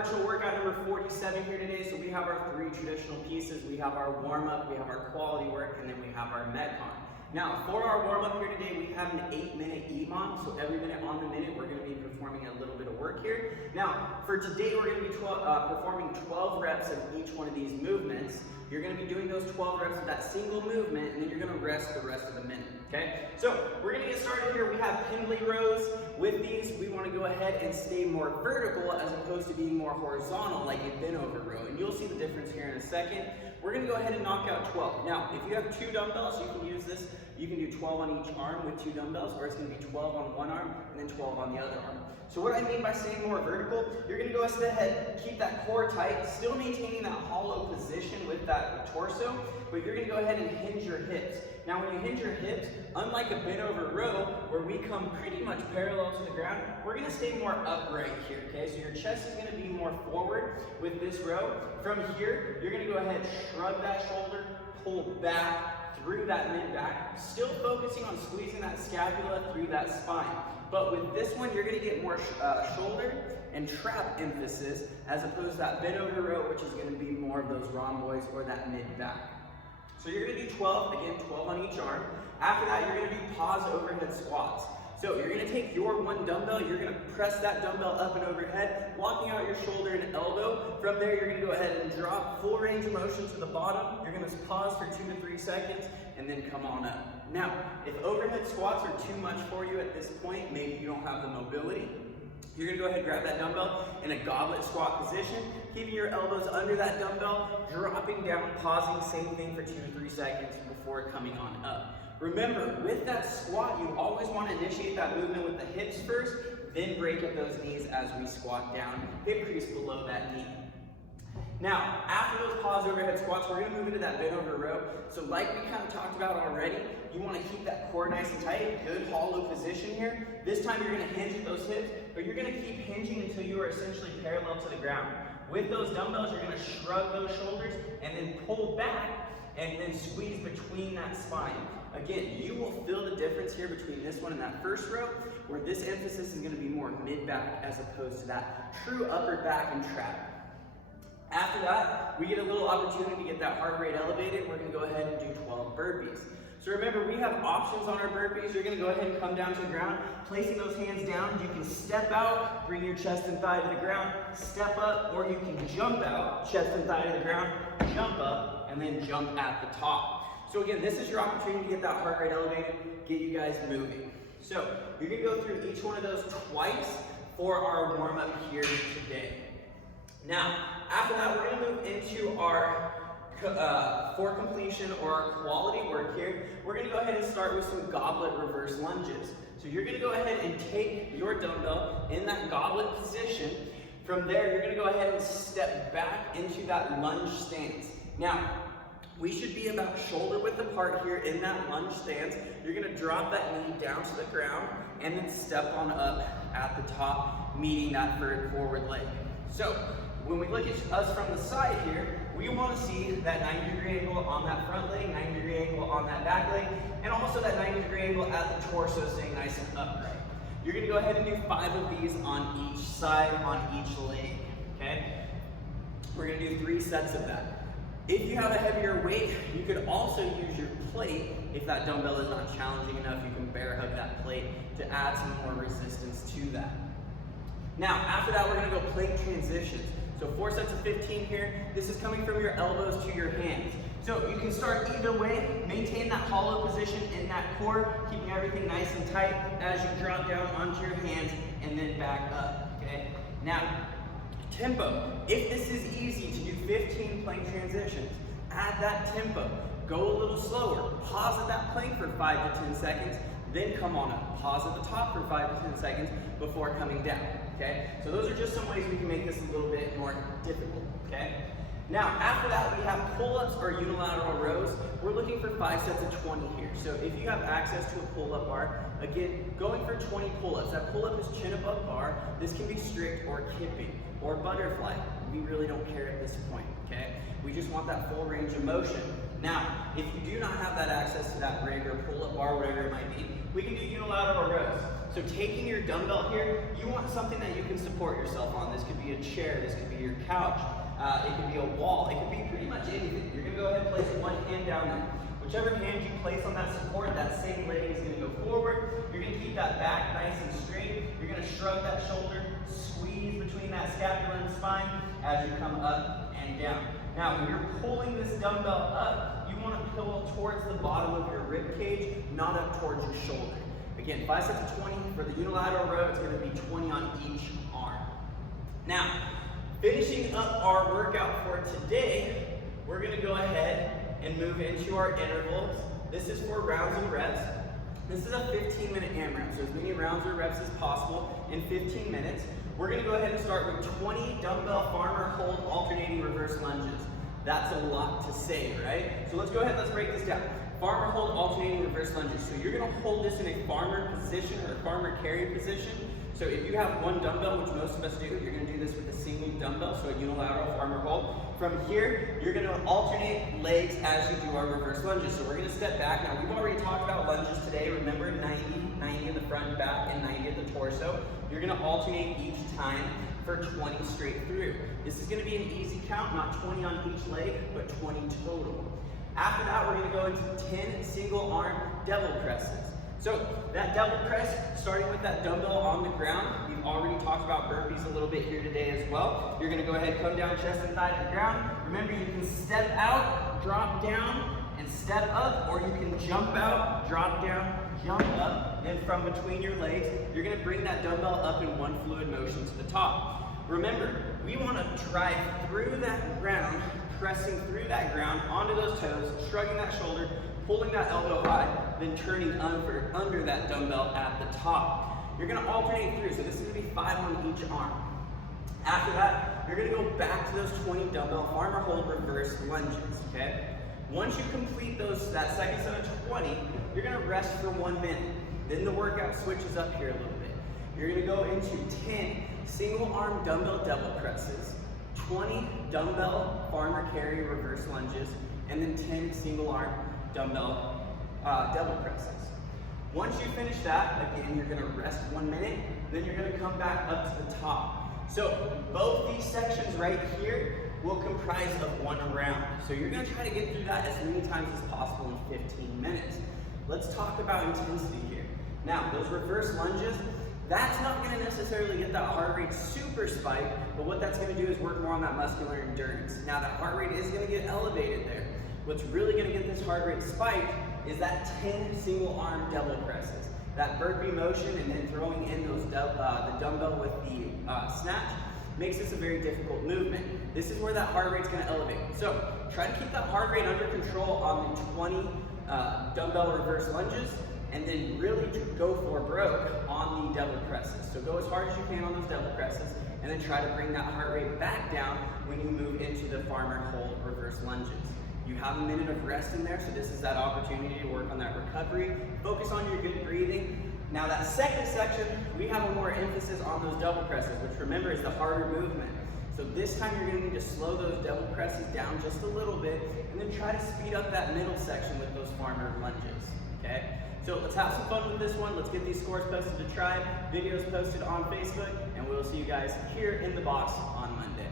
virtual workout number 47 here today. So we have our 3 traditional pieces. We have our warm-up, we have our quality work, and then we have our Metcon. Now, for our warm-up here today, we have an 8-minute EMOM. So every minute on the minute, we're going to be performing a little bit of work here. Now, for today, we're going to be performing 12 reps of each one of these movements. You're going to be doing those 12 reps of that single movement, and then you're going to rest the rest of the minute, okay? So we're going to get started here. We have Pendley rows. With these, we want to go ahead and stay more vertical as opposed to being more horizontal like a bent over row. And you'll see the difference here in a second. We're going to go ahead and knock out 12. Now, if you have 2 dumbbells, you can use this. You can do 12 on each arm with 2 dumbbells, or it's going to be 12 on one arm and then 12 on the other arm. So what I mean by staying more vertical, you're going to go ahead, keep that core tight, still maintaining that hollow position with that torso, but you're going to go ahead and hinge your hips. Now when you hinge your hips, unlike a bent over row where we come pretty much parallel to the ground, we're going to stay more upright here, okay? So your chest is going to be more forward with this row. From here, you're going to go ahead, shrug that shoulder, pull back through that mid-back, still focusing on squeezing that scapula through that spine. But with this one, you're going to get more shoulder and trap emphasis as opposed to that bent over row, which is going to be more of those rhomboids or that mid-back. So you're going to do 12, again, 12 on each arm. After that, you're going to do pause overhead squats. So you're going to take your 1 dumbbell, you're going to press that dumbbell up and overhead, walking out your shoulder and elbow. From there, you're going to go ahead and drop full range of motion to the bottom. You're going to pause for 2 to 3 seconds and then come on up. Now, if overhead squats are too much for you at this point, maybe you don't have the mobility, you're going to go ahead and grab that dumbbell in a goblet squat position, keeping your elbows under that dumbbell, dropping down, pausing, same thing for 2 to 3 seconds before coming on up. Remember, with that squat, you always want to initiate that movement with the hips first, then break at those knees as we squat down, hip crease below that knee. Now, after those pause overhead squats, we're going to move into that bent over row. So like we kind of talked about already, you want to keep that core nice and tight, good hollow position here. This time you're going to hinge at those hips, but you're going to keep hinging until you are essentially parallel to the ground. With those dumbbells, you're going to shrug those shoulders and then pull back and then squeeze between that spine. Again, you will feel the difference here between this one and that first row, where this emphasis is going to be more mid-back as opposed to that true upper back and trap. After that, we get a little opportunity to get that heart rate elevated. We're going to go ahead and do 12 burpees. So remember, we have options on our burpees. You're going to go ahead and come down to the ground, placing those hands down. You can step out, bring your chest and thigh to the ground, step up, or you can jump out, chest and thigh to the ground, jump up, and then jump at the top. So again, this is your opportunity to get that heart rate elevated, get you guys moving. So you're going to go through each one of those twice for our warm-up here today. Now, after that, we're going to move into our for completion or our quality work here. We're going to go ahead and start with some goblet reverse lunges. So you're going to go ahead and take your dumbbell in that goblet position. From there, you're going to go ahead and step back into that lunge stance. Now, we should be about shoulder width apart here in that lunge stance. You're going to drop that knee down to the ground and then step on up at the top, meeting that forward leg. So when we look at us from the side here, we want to see that 90-degree angle on that front leg, 90-degree angle on that back leg, and also that 90-degree angle at the torso staying nice and upright. You're going to go ahead and do 5 of these on each side, on each leg, okay? We're going to do 3 sets of that. If you have a heavier weight, you could also use your plate. If that dumbbell is not challenging enough, you can bear hug that plate to add some more resistance to that. Now, after that, we're going to go plank transitions. So 4 sets of 15 here. This is coming from your elbows to your hands. So you can start either way, maintain that hollow position in that core, keeping everything nice and tight as you drop down onto your hands and then back up, okay? Now, tempo. If this is easy to do 15 plank transitions, add that tempo. Go a little slower. Pause at that plank for 5 to 10 seconds, then come on up. Pause at the top for 5 to 10 seconds before coming down, okay? So those are just some ways we can make this a little bit more difficult, okay? Now, after that, we have pull-ups or unilateral rows. We're looking for 5 sets of 20 here. So if you have access to a pull-up bar, again, going for 20 pull-ups. That pull-up is chin above bar. This can be strict or kipping or butterfly. We really don't care at this point, okay? We just want that full range of motion. Now, if you do not have that access to that rig or pull-up bar, whatever it might be, we can do unilateral rows. So taking your dumbbell here, you want something that you can support yourself on. This could be be a chair, this could be your couch, it could be a wall, it could be pretty much anything. You're gonna go ahead and place one hand down there. Whichever hand you place on that support, that same leg is gonna go forward. You're gonna keep that back nice and straight. You're gonna shrug that shoulder, squeeze between that scapula and spine as you come up and down. Now, when you're pulling this dumbbell up, you wanna pull towards the bottom of your rib cage, not up towards your shoulder. Again, 5 sets of 20. For the unilateral row, it's gonna be 20 on each arm. Now, finishing up our workout for today, we're gonna go ahead and move into our intervals. This is for rounds and reps. This is a 15-minute AMRAP, so as many rounds or reps as possible in 15 minutes. We're gonna go ahead and start with 20 dumbbell farmer hold alternating reverse lunges. That's a lot to say, right? So let's go ahead, let's break this down. Farmer hold alternating reverse lunges. So you're gonna hold this in a farmer position or a farmer carry position. So if you have one dumbbell, which most of us do, you're gonna do this with a single dumbbell, so a unilateral farmer hold. From here, you're gonna alternate legs as you do our reverse lunges. So we're gonna step back. Now, we've already talked about lunges today. Remember, 90 in the front and back and 90 at the torso. You're gonna alternate each time for 20 straight through. This is gonna be an easy count, not 20 on each leg, but 20 total. After that, we're gonna go into 10 single arm devil presses. So that devil press, starting with that dumbbell on the ground, we've already talked about burpees a little bit here today as well. You're gonna go ahead, come down chest and thigh to the ground. Remember, you can step out, drop down, and step up, or you can jump out, drop down, jump up, and from between your legs, you're gonna bring that dumbbell up in one fluid motion to the top. Remember, we wanna drive through that ground, pressing through that ground, onto those toes, shrugging that shoulder, pulling that elbow high, then turning under that dumbbell at the top. You're gonna alternate through, so this is gonna be 5 on each arm. After that, you're gonna go back to those 20 dumbbell farmer hold reverse lunges, okay? Once you complete that second set of 20, you're gonna rest for 1 minute. Then the workout switches up here a little bit. You're gonna go into 10 single arm dumbbell double presses, 20 dumbbell farmer carry reverse lunges, and then 10 single arm dumbbell double presses. Once you finish that, again, you're gonna rest 1 minute, then you're gonna come back up to the top. So both these sections right here will comprise of 1 round. So you're gonna try to get through that as many times as possible in 15 minutes. Let's talk about intensity here. Now, those reverse lunges, that's not gonna necessarily get that heart rate super spiked, but what that's gonna do is work more on that muscular endurance. Now, that heart rate is gonna get elevated there. What's really gonna get this heart rate spiked is that 10 single arm double presses. That burpee motion and then throwing in those the dumbbell with the snatch makes this a very difficult movement. This is where that heart rate's gonna elevate. So try to keep that heart rate under control on the 20 dumbbell reverse lunges, and then really go for broke on the double presses. So go as hard as you can on those double presses, and then try to bring that heart rate back down when you move into the farmer hold reverse lunges. You have a minute of rest in there, so this is that opportunity to work on that recovery. Focus on your good breathing. Now that second section, we have a more emphasis on those double presses, which remember is the harder movement. So this time you're gonna need to slow those double presses down just a little bit, and then try to speed up that middle section with those farmer lunges, okay? So let's have some fun with this one. Let's get these scores posted to TRIIB, videos posted on Facebook, and we'll see you guys here in the box